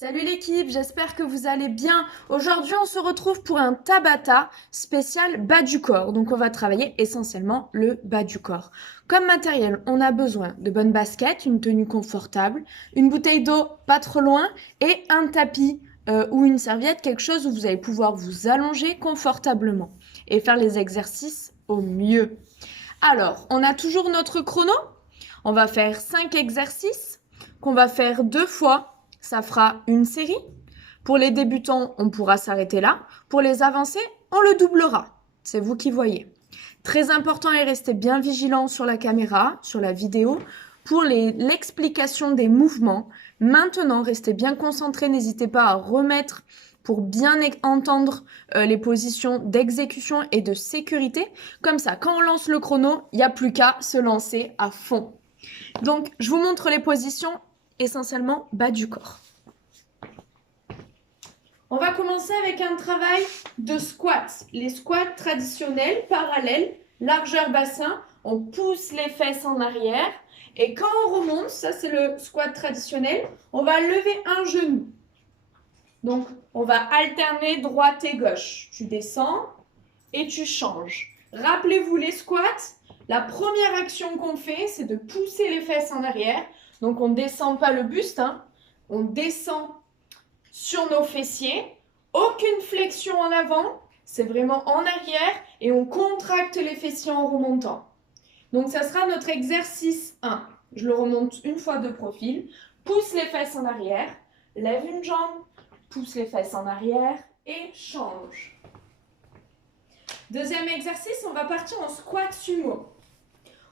Salut l'équipe, j'espère que vous allez bien. Aujourd'hui, on se retrouve pour un Tabata spécial bas du corps. Donc, on va travailler essentiellement le bas du corps. Comme matériel, on a besoin de bonnes baskets, une tenue confortable, une bouteille d'eau pas trop loin et un tapis ou une serviette, quelque chose où vous allez pouvoir vous allonger confortablement et faire les exercices au mieux. Alors, on a toujours notre chrono. On va faire 5 exercices qu'on va faire 2 fois. Ça fera une série. Pour les débutants, on pourra s'arrêter là. Pour les avancés, on le doublera. C'est vous qui voyez. Très important est rester bien vigilant sur la caméra, sur la vidéo, pour l'explication des mouvements. Maintenant, restez bien concentrés. N'hésitez pas à remettre pour bien entendre les positions d'exécution et de sécurité. Comme ça, quand on lance le chrono, il n'y a plus qu'à se lancer à fond. Donc, je vous montre les positions essentiellement bas du corps. On va commencer avec un travail de squat. Les squats traditionnels, parallèles, largeur bassin. On pousse les fesses en arrière. Et quand on remonte, ça c'est le squat traditionnel, on va lever un genou. Donc, on va alterner droite et gauche. Tu descends et tu changes. Rappelez-vous les squats. La première action qu'on fait, c'est de pousser les fesses en arrière. Donc, on ne descend pas le buste, hein. On descend sur nos fessiers. Aucune flexion en avant, c'est vraiment en arrière et on contracte les fessiers en remontant. Donc, ça sera notre exercice 1. Je le remonte une fois de profil. Pousse les fesses en arrière, lève une jambe, pousse les fesses en arrière et change. Deuxième exercice, on va partir en squat sumo.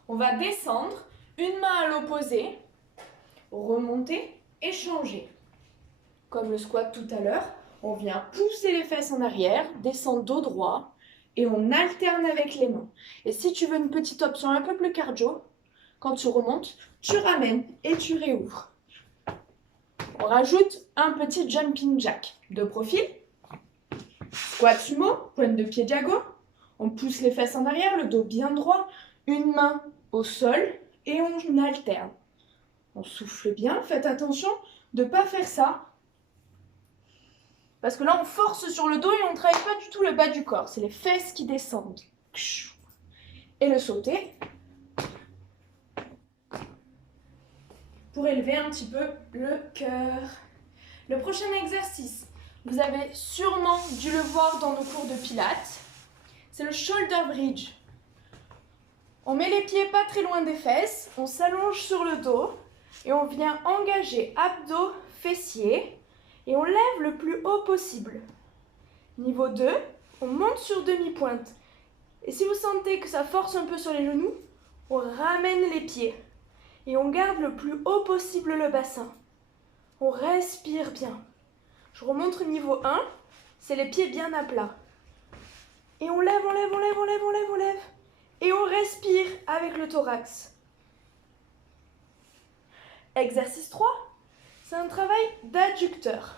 On va descendre, une main à l'opposé, remonter et changer. Comme le squat tout à l'heure, on vient pousser les fesses en arrière, descendre dos droit et on alterne avec les mains. Et si tu veux une petite option un peu plus cardio, quand tu remontes, tu ramènes et tu réouvres. On rajoute un petit jumping jack de profil. Squat sumo, pointe de pied diago. On pousse les fesses en arrière, le dos bien droit, une main au sol et on alterne. On souffle bien, faites attention de ne pas faire ça. Parce que là, on force sur le dos et on ne travaille pas du tout le bas du corps. C'est les fesses qui descendent. Et le sauter. Pour élever un petit peu le cœur. Le prochain exercice, vous avez sûrement dû le voir dans nos cours de pilates. C'est le shoulder bridge. On met les pieds pas très loin des fesses, on s'allonge sur le dos et on vient engager abdos, fessiers et on lève le plus haut possible. Niveau 2, on monte sur demi-pointe. Et si vous sentez que ça force un peu sur les genoux, on ramène les pieds et on garde le plus haut possible le bassin. On respire bien. Je remonte niveau 1, c'est les pieds bien à plat. Et on lève, on lève, on lève, on lève, on lève, on lève. Et on respire avec le thorax. Exercice 3, c'est un travail d'adducteur.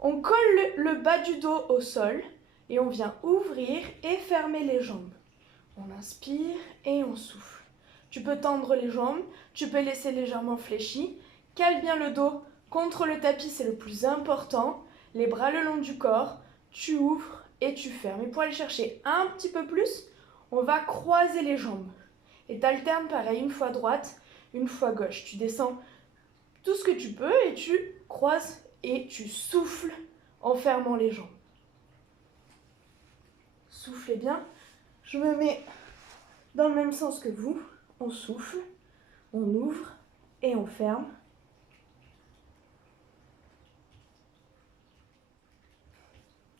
On colle le bas du dos au sol et on vient ouvrir et fermer les jambes. On inspire et on souffle. Tu peux tendre les jambes, tu peux laisser légèrement fléchi. Cale bien le dos contre le tapis, c'est le plus important. Les bras le long du corps, tu ouvres et tu fermes. Et pour aller chercher un petit peu plus, on va croiser les jambes. Et tu alternes pareil, une fois droite, une fois gauche. Tu descends tout ce que tu peux et tu croises et tu souffles en fermant les jambes. Soufflez bien. Je me mets dans le même sens que vous. On souffle, on ouvre et on ferme.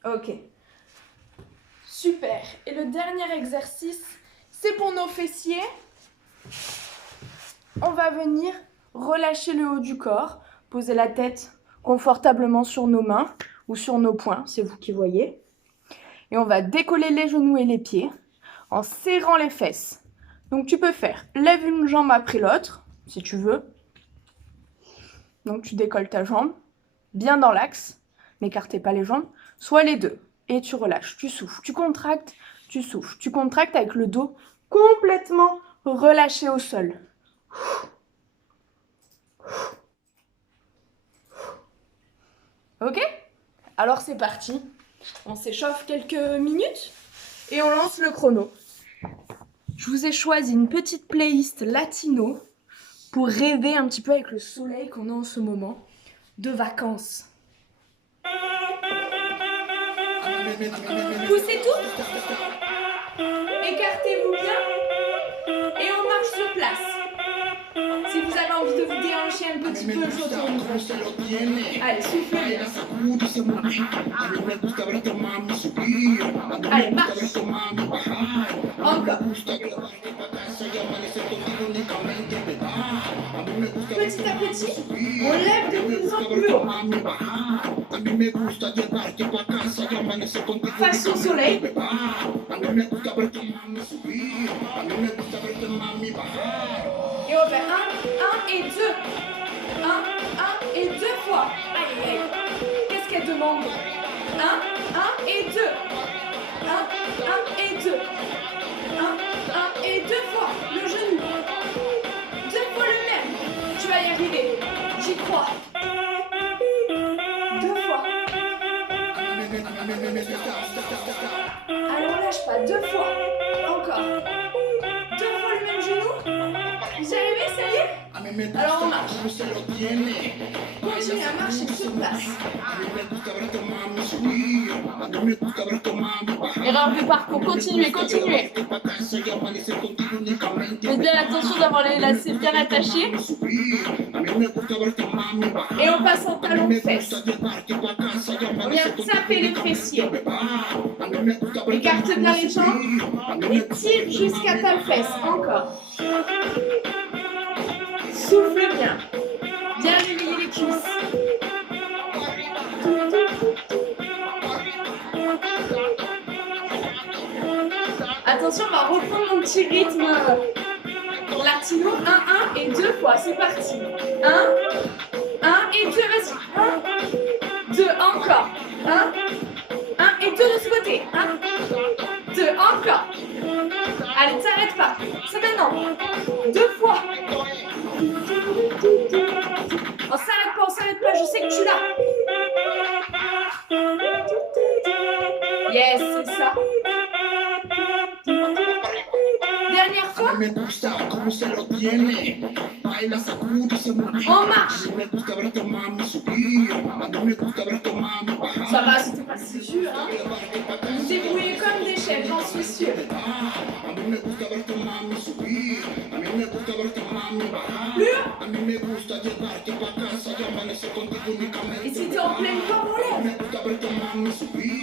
Ok. Super. Et le dernier exercice, c'est pour nos fessiers. On va venir relâcher le haut du corps, poser la tête confortablement sur nos mains ou sur nos poings, c'est vous qui voyez. Et on va décoller les genoux et les pieds en serrant les fesses. Donc tu peux faire, lève une jambe après l'autre, si tu veux. Donc tu décolles ta jambe, bien dans l'axe, n'écartez pas les jambes, soit les deux. Et tu relâches, tu souffles, tu contractes, tu souffles. Tu contractes avec le dos complètement relâché au sol. Ok? Alors c'est parti. On s'échauffe quelques minutes et on lance le chrono. Je vous ai choisi une petite playlist latino pour rêver un petit peu avec le soleil qu'on a en ce moment de vacances. Poussez tout. Écartez-vous bien et on marche sur place. Si vous avez envie de vous déhancher un petit peu, j'autorise. Allez, soufflez bien. Allez, marche. Encore. Petit à petit, on lève de plus en plus haut. Face au soleil. Et on fait 1 et 2. 1 et 2 fois. Aïe, aïe. Qu'est-ce qu'elle demande? 1 et 2. 1 et 2. 1 et 2 fois. Le genou. 2 fois le même. Tu vas y arriver. J'y crois. 2 fois. Alors on lâche pas. 2 fois. Encore. 2 fois le même genou. Vous y arrivez, ça y est? Alors on marche. Continuez à marcher sur place. Erreur de parcours. Continuez, continuez. Faites bien attention d'avoir les lacets bien attachés. Et on passe en talon de fesses. On vient taper les fessiers. Écarte bien les jambes. Et tire jusqu'à ta fesse. Encore. Souffle bien. Bien réveiller les cuisses. Attention, on va reprendre mon petit rythme latino. 1 et 2 fois. C'est parti. 1 et 2. Vas-y. 1, 2. Encore. 1 et 2 de ce côté. 1, 2. Encore. Allez, t'arrêtes pas. C'est maintenant. 2 fois. On s'arrête pas, je sais que tu l'as. Yes, c'est ça. Dernière fois. On marche. Ça va, c'était pas si dur, hein. Vous débrouillez comme des chefs, j'en suis sûre. Plus. Et si t'es en pleine forme, on lève.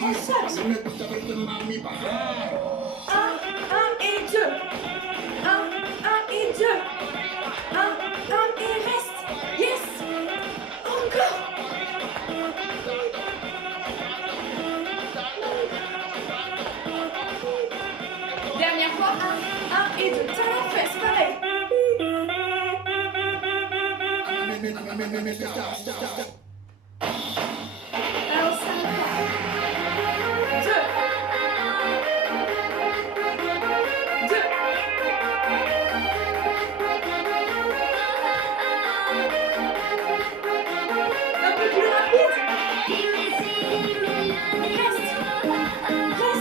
On saute. 1 et 2. 1 et 2. 1 et reste. Yes. Encore. Dernière fois. 1 et 2. T'as la fesse, pareil. Alors ça va. 2. 2. Un peu plus rapide. Reste. Encore.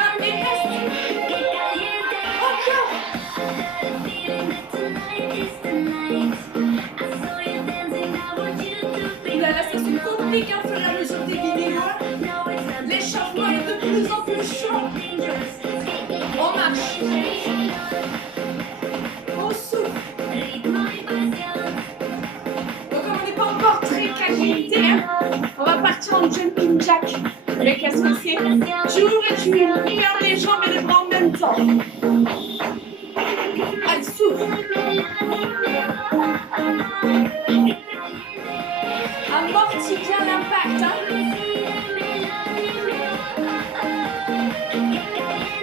1 et reste. Encore. Oulala, ça se complique au fur et à mesure des vidéos. L'échauffement est de plus en plus chaud. On marche. On souffle. Donc comme on n'est pas encore très qualité, hein, on va partir en jumping jack avec associé. Tu ouvres et tu regardes les jambes et les bras en même temps. Allez, souffle. Amortis bien l'impact. Hein.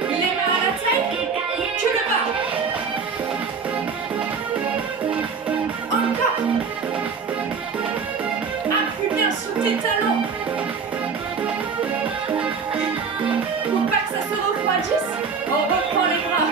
Les mains à la tête, que le bas. Encore. Appuie bien sur tes talons. Pour pas que ça se refroidisse, on reprend les bras.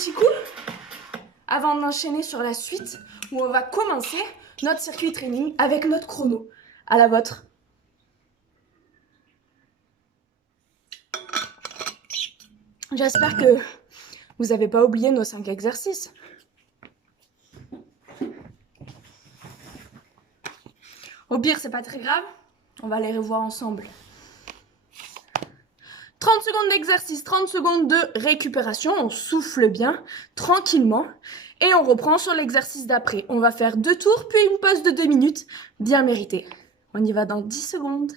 petit coup avant d'enchaîner sur la suite où on va commencer notre circuit training avec notre chrono. À la vôtre. J'espère que vous n'avez pas oublié nos 5 exercices. Au pire, c'est pas très grave. On va les revoir ensemble. 30 secondes d'exercice, 30 secondes de récupération. On souffle bien, tranquillement. Et on reprend sur l'exercice d'après. On va faire 2 tours, puis une pause de 2 minutes. Bien méritée. On y va dans 10 secondes.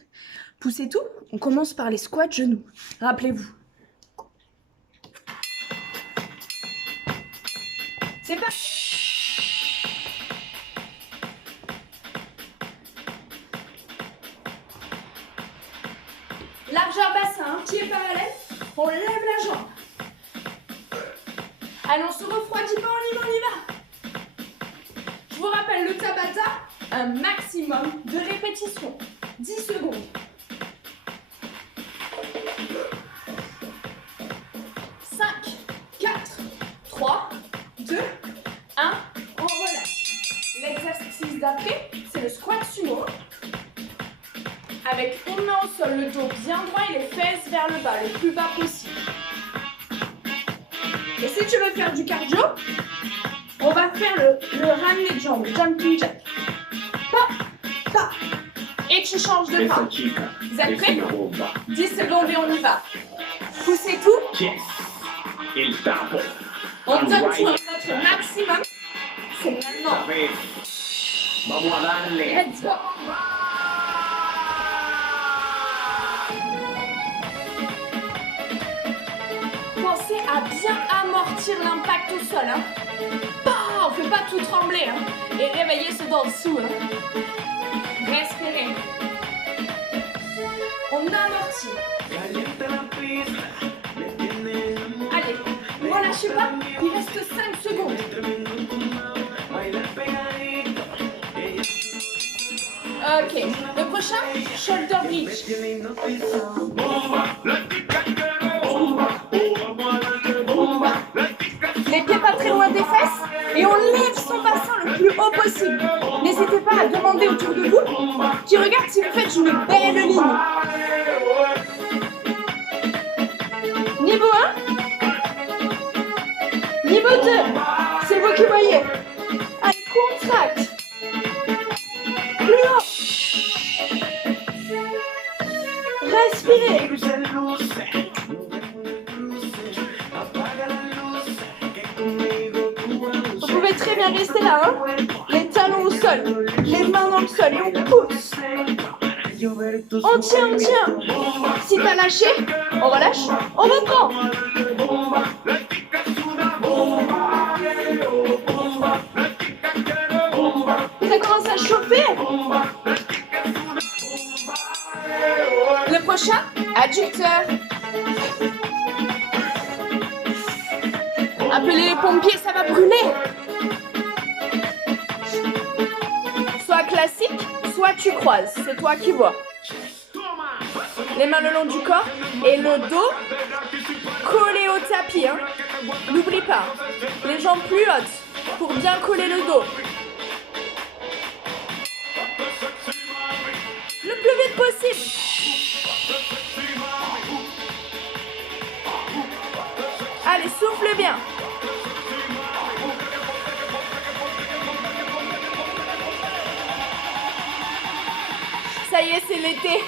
Poussez tout. On commence par les squats genoux. Rappelez-vous. C'est parti. Largeur bassin, pied parallèle, on lève la jambe. Allez, on se refroidit pas, on y va. Je vous rappelle le Tabata, un maximum de répétitions. 10 secondes. 5, 4, 3, 2, 1, on relâche. L'exercice d'après, c'est le squat sumo. Avec une main au sol, le dos bien droit et les fesses vers le bas, le plus bas possible. Et si tu veux faire du cardio, on va faire le ramener de jambes, jumping jack. Pop, pop. Et tu changes de bras. Vous êtes prêts? 10 secondes et on y va. Poussez tout. On donne tout notre maximum. C'est maintenant. Let's go. Pensez à bien amortir l'impact au sol. Hein. On ne fait pas tout trembler. Hein. Et réveiller ceux d'en dessous. Hein. Respirez. On amortit. Allez, ne relâchez pas. Il reste 5 secondes. Ok, le prochain, shoulder bridge. Les pieds pas très loin des fesses et on lève son bassin le plus haut possible. N'hésitez pas à demander autour de vous qui regarde si vous faites une belle ligne. Niveau 1. Niveau 2. C'est vous qui voyez. Allez, contracte. Plus haut. Respirez. Vous pouvez très bien rester là, hein. Les talons au sol, les mains dans le sol et on pousse. On tient, on tient. Si t'as lâché, on relâche, on reprend. Ça commence à chauffer. Le prochain, adducteur. Appelez les pompiers, ça va brûler. Soit classique, soit tu croises. C'est toi qui vois. Les mains le long du corps et le dos collé au tapis. Hein. N'oublie pas, les jambes plus hautes pour bien coller le dos. Le plus vite possible. Allez, souffle bien. Ça y est, c'est l'été.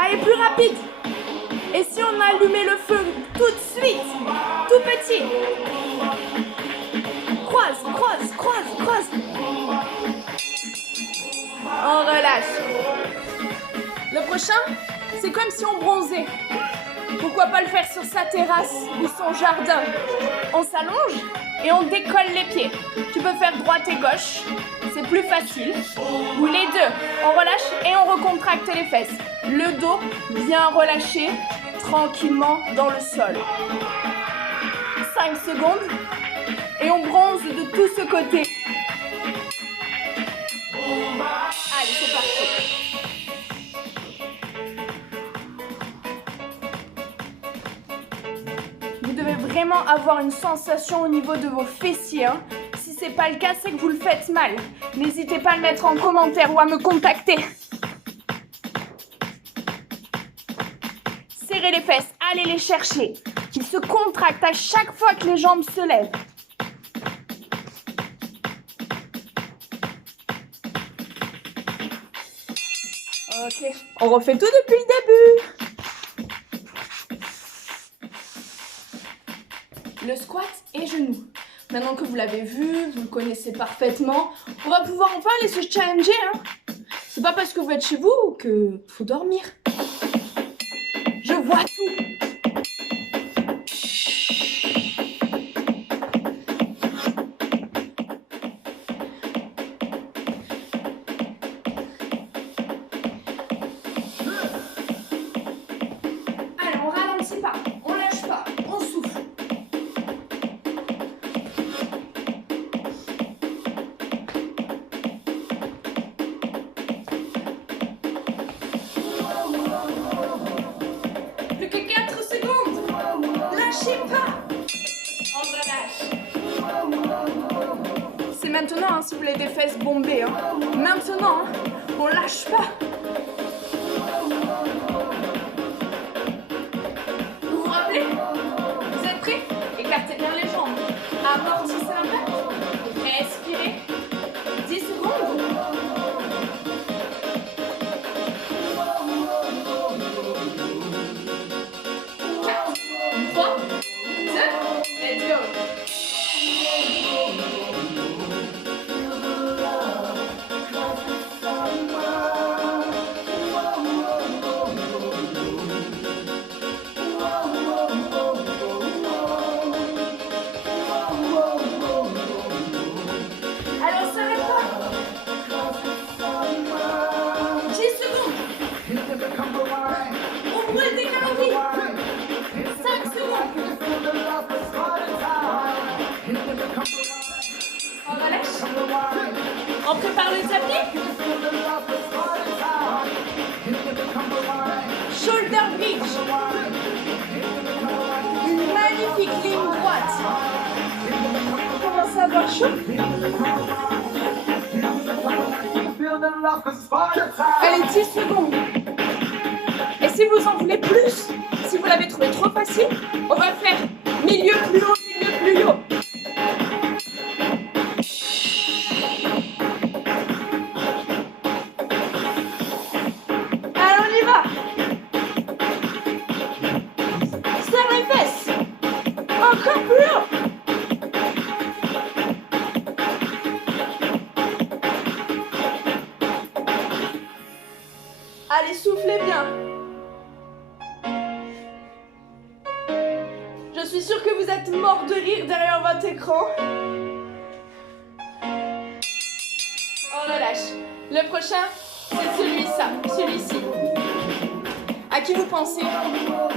Allez, plus rapide. Et si on allumait le feu tout de suite, tout petit. Croise, croise, croise, croise. On relâche. Le prochain, c'est comme si on bronzait. Pourquoi pas le faire sur sa terrasse ou son jardin? On s'allonge et on décolle les pieds. Tu peux faire droite et gauche, c'est plus facile. Ou les deux. On relâche et on recontracte les fesses. Le dos bien relâché, tranquillement dans le sol. 5 secondes et on bronze de tout ce côté. Allez, c'est parti. avoir une sensation au niveau de vos fessiers. Hein. Si c'est pas le cas, c'est que vous le faites mal. N'hésitez pas à le mettre en commentaire ou à me contacter. Serrez les fesses, allez les chercher. Qu'ils se contractent à chaque fois que les jambes se lèvent. Ok, on refait tout depuis le début. Le squat et genoux. Maintenant que vous l'avez vu, vous le connaissez parfaitement, on va pouvoir enfin aller se challenger. Hein. C'est pas parce que vous êtes chez vous que faut dormir. Je vois tout. Allez, on ralentit pas, on lâche pas, on souffle. Plus que 4 secondes. Lâchez pas. On relâche. C'est maintenant, hein, si vous voulez des fesses bombées. Hein. Maintenant, hein, on lâche pas. Vous vous rappelez? Vous êtes prêts? Écartez bien les jambes. Amortissez l'impact. Respirez. 10 secondes. 4, 3, 2, let's go. Alors, s'arrête pas. 10 secondes. On brûle des calories. 5 secondes. On relâche. On prépare le tapis. Shoulder bridge. Une magnifique ligne droite. Commencez à avoir chaud. Allez, 10 secondes. Et si vous en voulez plus, si vous l'avez trouvé trop facile, on va faire milieu plus haut, milieu plus haut. Allez, on y va. Serre les fesses. Encore plus haut. Allez, soufflez bien. Je suis sûre que vous êtes morts de rire derrière votre écran. On relâche. Le prochain, c'est celui-ci. À qui vous pensez?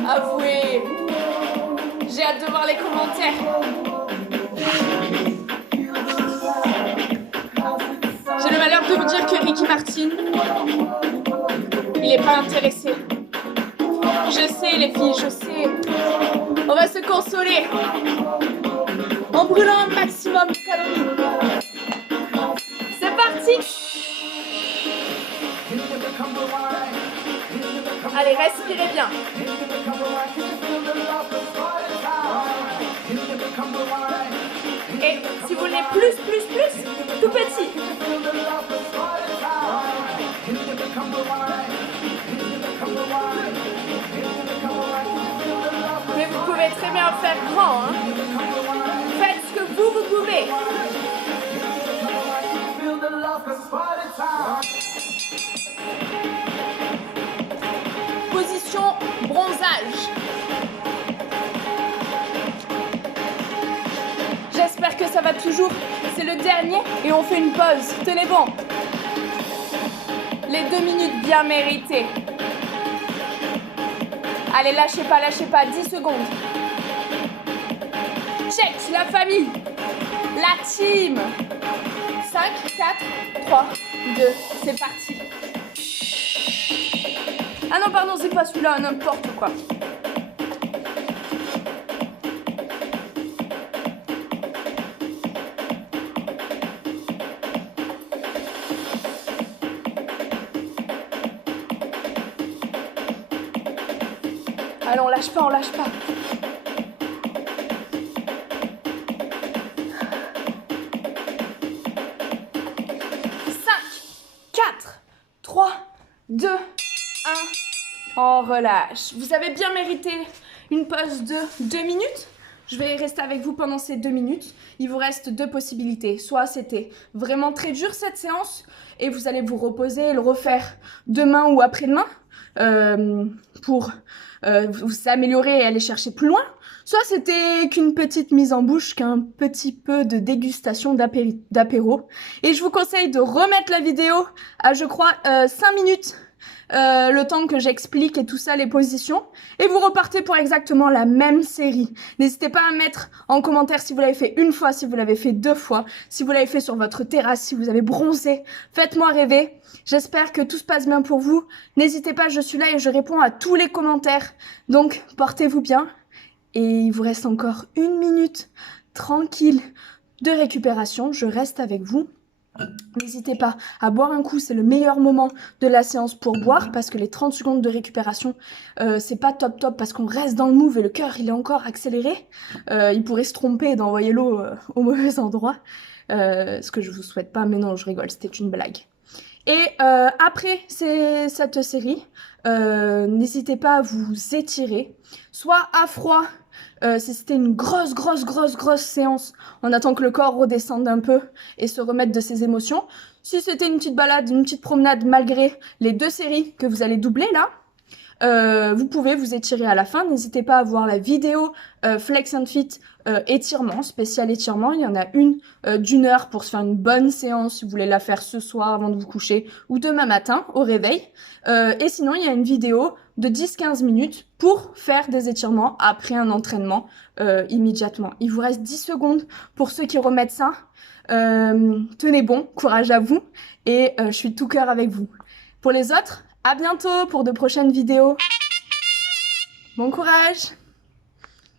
Avouez. J'ai hâte de voir les commentaires. J'ai le malheur de vous dire que Ricky Martin, il n'est pas intéressé. Je sais les filles, je sais. On va se consoler en brûlant un maximum de calories. C'est parti. Allez, respirez bien. Et si vous voulez plus, tout petit. Mais vous pouvez très bien faire grand. Hein. Faites ce que vous pouvez. Position bronzage. J'espère que ça va toujours. C'est le dernier et on fait une pause. Tenez bon. Les 2 minutes bien méritées. Allez, lâchez pas, 10 secondes. Check, la famille, la team. 5, 4, 3, 2, c'est parti. Ah non, pardon, c'est pas celui-là, n'importe quoi. Allez, on lâche pas, on lâche pas. 4, 3, 2, 1. On relâche. Vous avez bien mérité une pause de 2 minutes. Je vais rester avec vous pendant ces 2 minutes. Il vous reste 2 possibilités. Soit c'était vraiment très dur cette séance et vous allez vous reposer et le refaire demain ou après-demain pour vous améliorer et aller chercher plus loin. Soit c'était qu'une petite mise en bouche, qu'un petit peu de dégustation d'apéro. Et je vous conseille de remettre la vidéo à, je crois, 5 minutes. Le temps que j'explique et tout ça, les positions. Et vous repartez pour exactement la même série. N'hésitez pas à mettre en commentaire si vous l'avez fait une fois, si vous l'avez fait 2 fois, si vous l'avez fait sur votre terrasse, si vous avez bronzé. Faites-moi rêver. J'espère que tout se passe bien pour vous. N'hésitez pas, je suis là et je réponds à tous les commentaires. Donc, portez-vous bien. Et il vous reste encore 1 minute tranquille de récupération. Je reste avec vous. N'hésitez pas à boire un coup, c'est le meilleur moment de la séance pour boire parce que les 30 secondes de récupération, c'est pas top parce qu'on reste dans le move et le cœur il est encore accéléré. Il pourrait se tromper et d'envoyer l'eau au mauvais endroit, ce que je vous souhaite pas, mais non, je rigole, c'était une blague. Et après cette série, n'hésitez pas à vous étirer, soit à froid, si c'était une grosse séance, on attend que le corps redescende un peu et se remette de ses émotions. Si c'était une petite balade, une petite promenade malgré les 2 séries que vous allez doubler là, vous pouvez vous étirer à la fin. N'hésitez pas à voir la vidéo Flex and Fit étirement, spécial étirement. Il y en a une d'1 heure pour se faire une bonne séance si vous voulez la faire ce soir avant de vous coucher ou demain matin au réveil. Et sinon, il y a une vidéo de 10-15 minutes pour faire des étirements après un entraînement immédiatement. Il vous reste 10 secondes pour ceux qui remettent ça. Tenez bon, courage à vous et je suis de tout cœur avec vous. Pour les autres, à bientôt pour de prochaines vidéos. Bon courage!